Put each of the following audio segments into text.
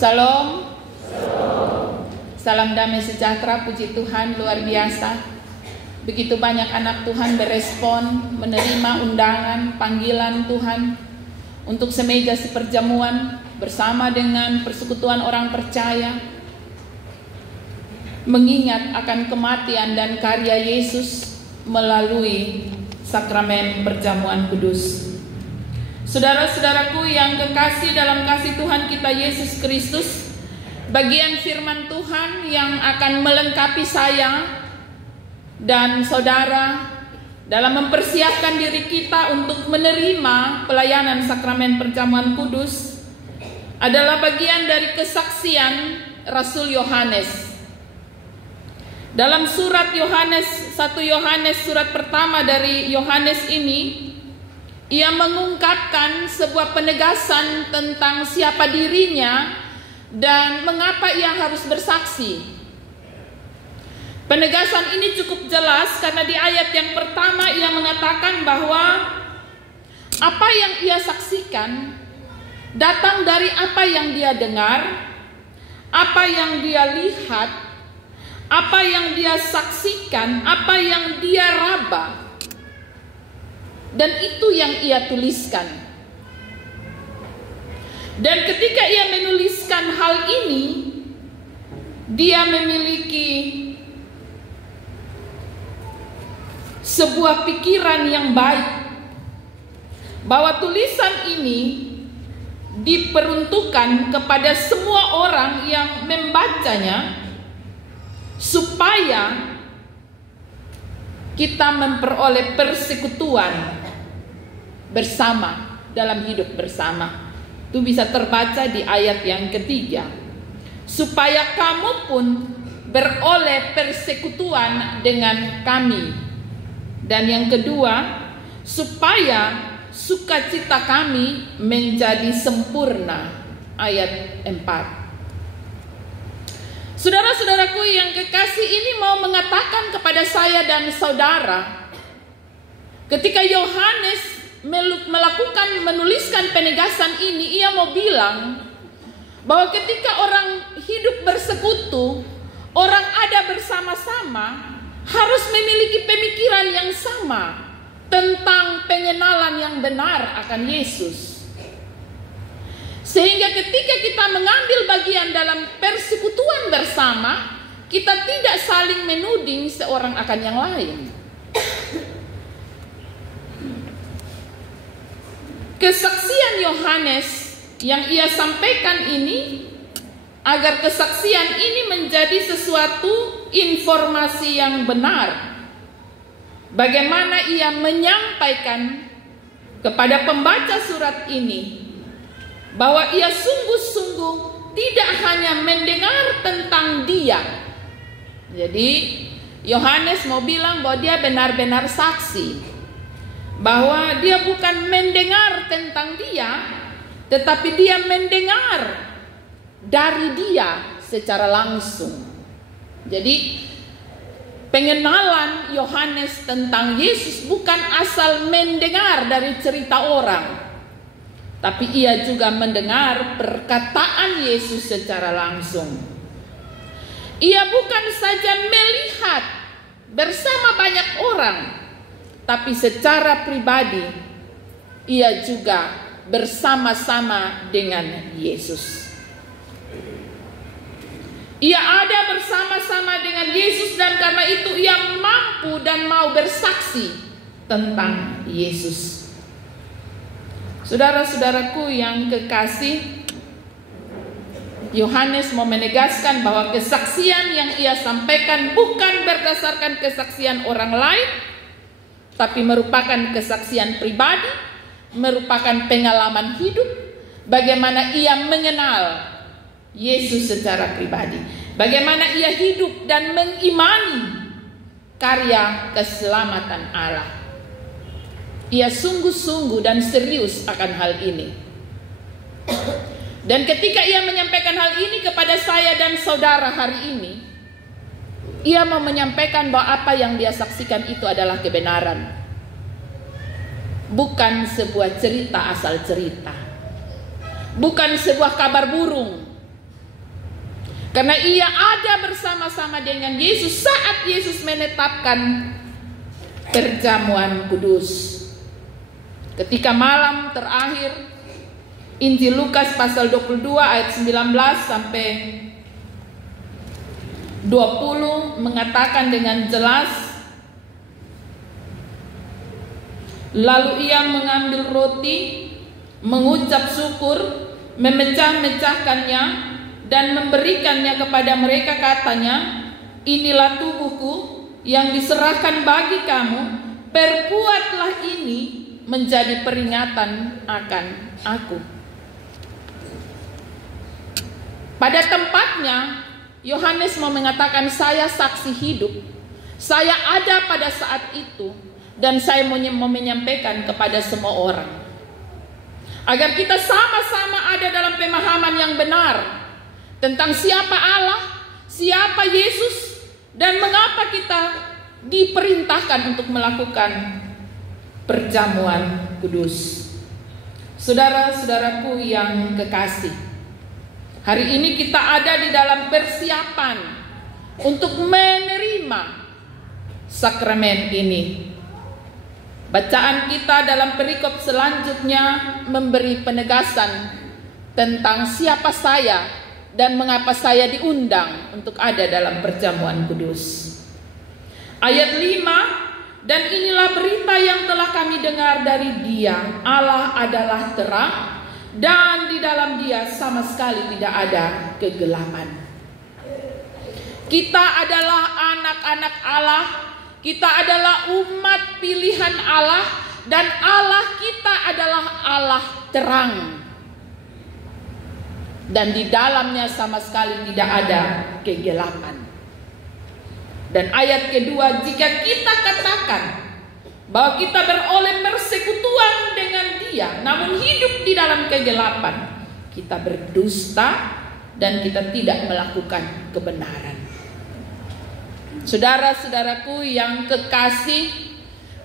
Salam. Salam damai sejahtera, puji Tuhan, luar biasa. Begitu banyak anak Tuhan berespon, menerima undangan, panggilan Tuhan untuk semeja seperjamuan bersama dengan persekutuan orang percaya, mengingat akan kematian dan karya Yesus melalui sakramen perjamuan kudus. Saudara-saudaraku yang kekasih dalam kasih Tuhan kita Yesus Kristus, bagian firman Tuhan yang akan melengkapi saya dan saudara dalam mempersiapkan diri kita untuk menerima pelayanan sakramen perjamuan kudus adalah bagian dari kesaksian Rasul Yohanes. Dalam surat Yohanes, 1 Yohanes surat pertama dari Yohanes ini, ia mengungkapkan sebuah penegasan tentang siapa dirinya dan mengapa ia harus bersaksi. Penegasan ini cukup jelas karena di ayat yang pertama ia mengatakan bahwa apa yang ia saksikan datang dari apa yang dia dengar, apa yang dia lihat, apa yang dia saksikan, apa yang dia raba. Dan itu yang ia tuliskan. Dan ketika ia menuliskan hal ini, dia memiliki sebuah pikiran yang baik bahwa tulisan ini diperuntukkan kepada semua orang yang membacanya supaya kita memperoleh persekutuan bersama dalam hidup bersama. Itu bisa terbaca di ayat yang ketiga. Supaya kamu pun beroleh persekutuan dengan kami. Dan yang kedua, supaya sukacita kami menjadi sempurna. Ayat 4. Saudara-saudaraku yang kekasih, ini mau mengatakan kepada saya dan saudara, ketika Yohanes menuliskan penegasan ini, ia mau bilang bahwa ketika orang hidup bersekutu, orang ada bersama-sama, harus memiliki pemikiran yang sama tentang pengenalan yang benar akan Yesus. Sehingga ketika kita mengambil bagian dalam persekutuan bersama, kita tidak saling menuding seorang akan yang lain. Kesaksian Yohanes yang ia sampaikan ini, agar kesaksian ini menjadi sesuatu informasi yang benar. Bagaimana ia menyampaikan kepada pembaca surat ini bahwa ia sungguh-sungguh tidak hanya mendengar tentang dia. Jadi Yohanes mau bilang bahwa dia benar-benar saksi, bahwa dia bukan mendengar tentang dia, tetapi dia mendengar dari dia secara langsung. Jadi pengenalan Yohanes tentang Yesus bukan asal mendengar dari cerita orang, tapi ia juga mendengar perkataan Yesus secara langsung. Ia bukan saja melihat bersama banyak orang, tapi secara pribadi ia juga bersama-sama dengan Yesus. Ia ada bersama-sama dengan Yesus, dan karena itu ia mampu dan mau bersaksi tentang Yesus. Saudara-saudaraku yang kekasih, Yohanes mau menegaskan bahwa kesaksian yang ia sampaikan bukan berdasarkan kesaksian orang lain, tapi merupakan kesaksian pribadi, merupakan pengalaman hidup, bagaimana ia mengenal Yesus secara pribadi, bagaimana ia hidup dan mengimani karya keselamatan Allah. Ia sungguh-sungguh dan serius akan hal ini. Dan ketika ia menyampaikan hal ini kepada saya dan saudara hari ini, ia mau menyampaikan bahwa apa yang dia saksikan itu adalah kebenaran, bukan sebuah cerita asal cerita, bukan sebuah kabar burung, Karena ia ada bersama-sama dengan Yesus saat Yesus menetapkan perjamuan kudus. Ketika malam terakhir, Injil Lukas pasal 22 ayat 19 sampai 20 mengatakan dengan jelas, lalu ia mengambil roti, mengucap syukur, memecah-mecahkannya dan memberikannya kepada mereka, katanya, inilah tubuhku yang diserahkan bagi kamu, perbuatlah ini menjadi peringatan akan aku. Pada tempatnya Yohanes mau mengatakan, saya saksi hidup, saya ada pada saat itu, dan saya mau menyampaikan kepada semua orang, agar kita sama-sama ada dalam pemahaman yang benar tentang siapa Allah, siapa Yesus, dan mengapa kita diperintahkan untuk melakukan perjamuan kudus. Saudara-saudaraku yang kekasih, hari ini kita ada di dalam persiapan untuk menerima sakramen ini. Bacaan kita dalam perikop selanjutnya memberi penegasan tentang siapa saya dan mengapa saya diundang untuk ada dalam perjamuan kudus. Ayat 5, dan inilah berita yang telah kami dengar dari Dia, Allah adalah terang, dan di dalam Dia sama sekali tidak ada kegelapan. Kita adalah anak-anak Allah, kita adalah umat pilihan Allah, dan Allah kita adalah Allah terang. Dan di dalamnya sama sekali tidak ada kegelapan. Dan ayat kedua, jika kita katakan bahwa kita beroleh persekutuan dengan Dia, namun hidup di dalam kegelapan, kita berdusta dan kita tidak melakukan kebenaran. Saudara-saudaraku yang kekasih,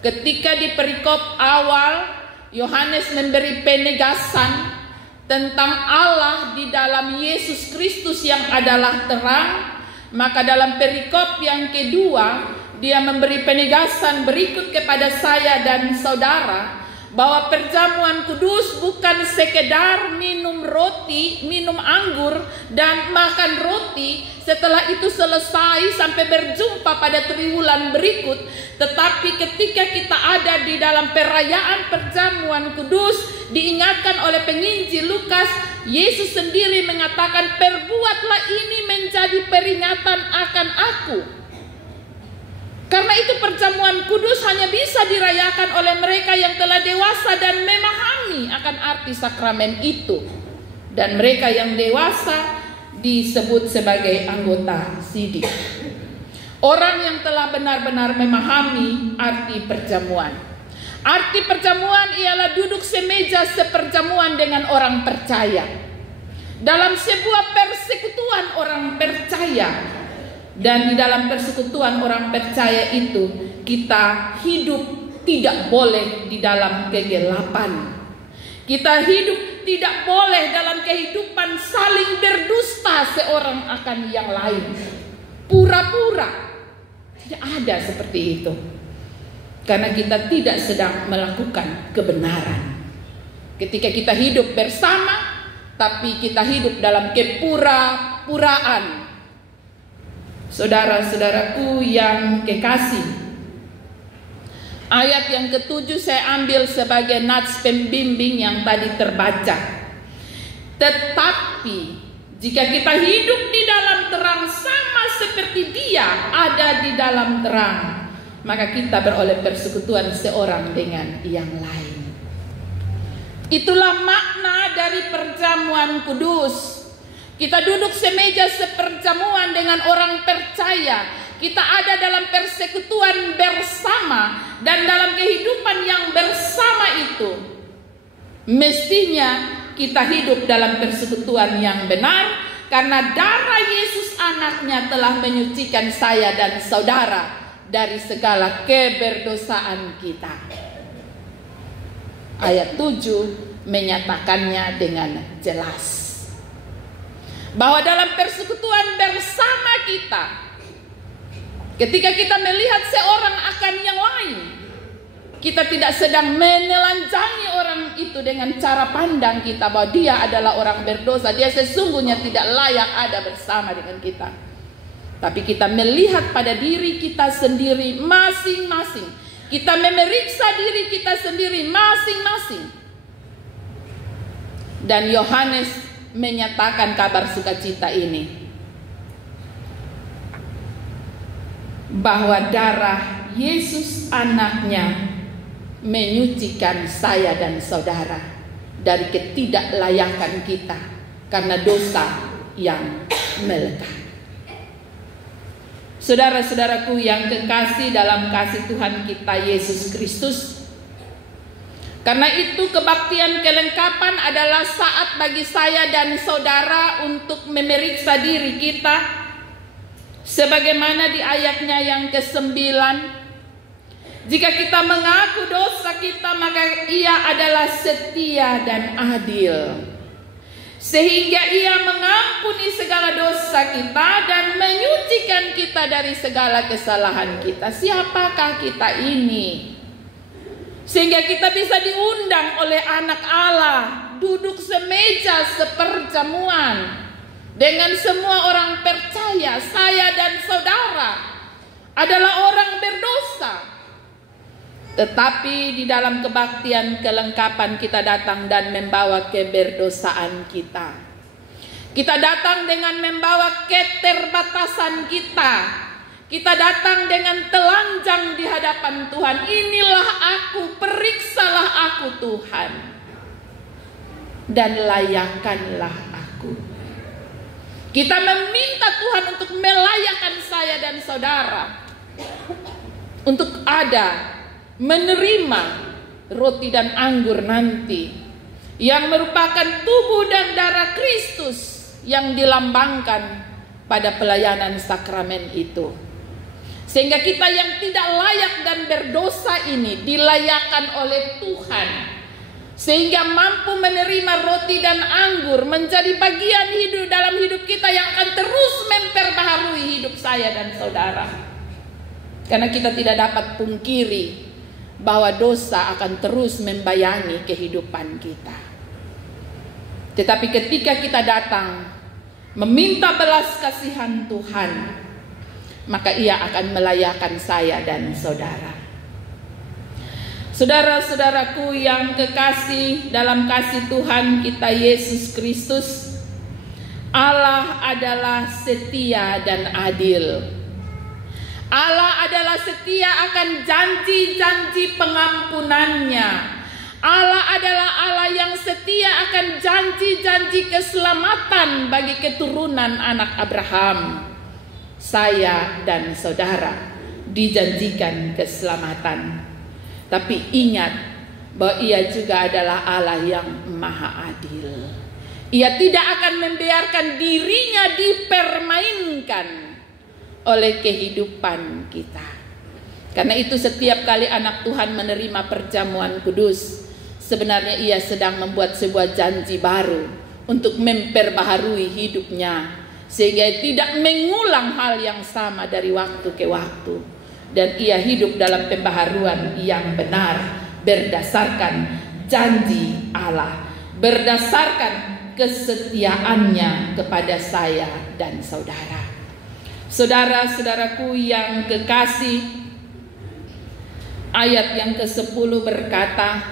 ketika di perikop awal Yohanes memberi penegasan tentang Allah di dalam Yesus Kristus yang adalah terang, maka dalam perikop yang kedua dia memberi penegasan berikut kepada saya dan saudara, bahwa perjamuan kudus bukan sekedar minum roti, minum anggur dan makan roti, setelah itu selesai sampai berjumpa pada triwulan berikut. Tetapi ketika kita ada di dalam perayaan perjamuan kudus, diingatkan oleh penginjil Lukas, Yesus sendiri mengatakan, perbuatlah ini menjadi peringatan akan aku. Karena itu perjamuan kudus hanya bisa dirayakan oleh mereka yang telah dewasa dan memahami akan arti sakramen itu. Dan mereka yang dewasa disebut sebagai anggota sidik. Orang yang telah benar-benar memahami arti perjamuan. Arti perjamuan ialah duduk semeja seperjamuan dengan orang percaya. Dalam sebuah persekutuan orang percaya. Dan di dalam persekutuan orang percaya itu, kita hidup tidak boleh di dalam kegelapan. Kita hidup tidak boleh dalam kehidupan saling berdusta seorang akan yang lain. Pura-pura. Tidak ada seperti itu. Karena kita tidak sedang melakukan kebenaran. Ketika kita hidup bersama, tapi kita hidup dalam kepura-puraan. Saudara-saudaraku yang kekasih, ayat yang ke-7 saya ambil sebagai nats pembimbing yang tadi terbaca. Tetapi jika kita hidup di dalam terang sama seperti Dia ada di dalam terang, maka kita beroleh persekutuan seorang dengan yang lain. Itulah makna dari perjamuan kudus. Kita duduk semeja seperjamuan dengan orang percaya. Kita ada dalam persekutuan bersama. Dan dalam kehidupan yang bersama itu, mestinya kita hidup dalam persekutuan yang benar. Karena darah Yesus anaknya telah menyucikan saya dan saudara dari segala keberdosaan kita. Ayat 7 menyatakannya dengan jelas. Bahwa dalam persekutuan bersama kita, ketika kita melihat seorang akan yang lain, kita tidak sedang menelanjangi orang itu dengan cara pandang kita bahwa dia adalah orang berdosa, dia sesungguhnya tidak layak ada bersama dengan kita. Tapi kita melihat pada diri kita sendiri masing-masing. Kita memeriksa diri kita sendiri masing-masing. Dan Yohanes menyatakan kabar sukacita ini, bahwa darah Yesus anaknya menyucikan saya dan saudara dari ketidaklayakan kita karena dosa yang melekat. Saudara-saudaraku yang kekasih dalam kasih Tuhan kita Yesus Kristus, karena itu kebaktian kelengkapan adalah saat bagi saya dan saudara untuk memeriksa diri kita, sebagaimana di ayatnya yang ke-9. Jika kita mengaku dosa kita, maka Ia adalah setia dan adil, sehingga Ia mengampuni segala dosa kita dan menyucikan kita dari segala kesalahan kita. Siapakah kita ini? Sehingga kita bisa diundang oleh anak Allah, duduk semeja seperjamuan dengan semua orang percaya. Saya dan saudara adalah orang berdosa, tetapi di dalam kebaktian kelengkapan kita datang dan membawa keberdosaan kita. Kita datang dengan membawa keterbatasan kita. Kita datang dengan telanjang di hadapan Tuhan. Inilah aku, periksalah aku Tuhan, dan layakkanlah aku. Kita meminta Tuhan untuk melayakkan saya dan saudara, untuk ada menerima roti dan anggur nanti, yang merupakan tubuh dan darah Kristus yang dilambangkan pada pelayanan sakramen itu. Sehingga kita yang tidak layak dan berdosa ini dilayakkan oleh Tuhan, sehingga mampu menerima roti dan anggur menjadi bagian hidup dalam hidup kita yang akan terus memperbaharui hidup saya dan saudara. Karena kita tidak dapat pungkiri bahwa dosa akan terus membayangi kehidupan kita. Tetapi ketika kita datang meminta belas kasihan Tuhan, maka Ia akan melayakkan saya dan saudara. Saudara-saudaraku yang kekasih dalam kasih Tuhan kita Yesus Kristus, Allah adalah setia dan adil. Allah adalah setia akan janji-janji pengampunannya. Allah adalah Allah yang setia akan janji-janji keselamatan bagi keturunan anak Abraham. Saya dan saudara dijanjikan keselamatan. Tapi ingat bahwa Ia juga adalah Allah yang maha adil. Ia tidak akan membiarkan dirinya dipermainkan oleh kehidupan kita. Karena itu setiap kali anak Tuhan menerima perjamuan kudus, sebenarnya ia sedang membuat sebuah janji baru untuk memperbaharui hidupnya, sehingga tidak mengulang hal yang sama dari waktu ke waktu, dan ia hidup dalam pembaharuan yang benar berdasarkan janji Allah, berdasarkan kesetiaannya kepada saya dan saudara. Saudara-saudaraku yang kekasih, ayat yang ke-10 berkata,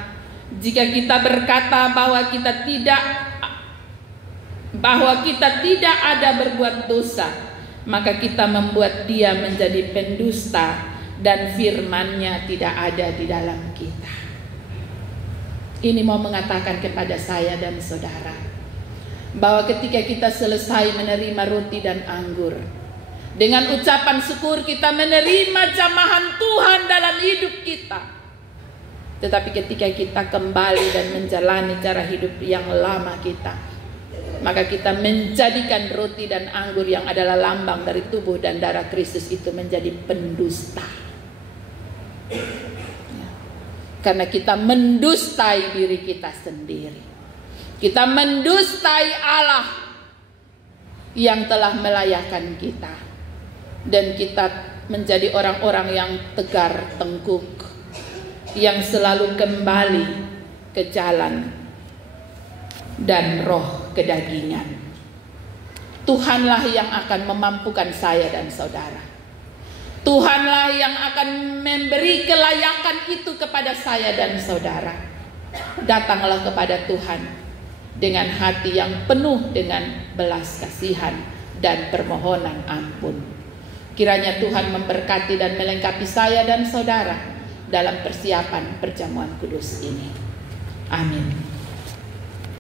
jika kita berkata bahwa kita tidak ada berbuat dosa, maka kita membuat Dia menjadi pendusta dan firman-Nya tidak ada di dalam kita. Ini mau mengatakan kepada saya dan saudara bahwa ketika kita selesai menerima roti dan anggur, dengan ucapan syukur kita menerima jamahan Tuhan dalam hidup kita. Tetapi ketika kita kembali dan menjalani cara hidup yang lama kita, maka kita menjadikan roti dan anggur yang adalah lambang dari tubuh dan darah Kristus itu menjadi pendusta. Karena kita mendustai diri kita sendiri. Kita mendustai Allah. yang telah melayakkan kita, dan kita menjadi orang-orang yang tegar tengkuk, yang selalu kembali ke jalan dan roh kedagingan. Tuhanlah yang akan memampukan saya dan saudara. Tuhanlah yang akan memberi kelayakan itu kepada saya dan saudara. Datanglah kepada Tuhan dengan hati yang penuh dengan belas kasihan dan permohonan ampun. Kiranya Tuhan memberkati dan melengkapi saya dan saudara dalam persiapan perjamuan kudus ini. Amin.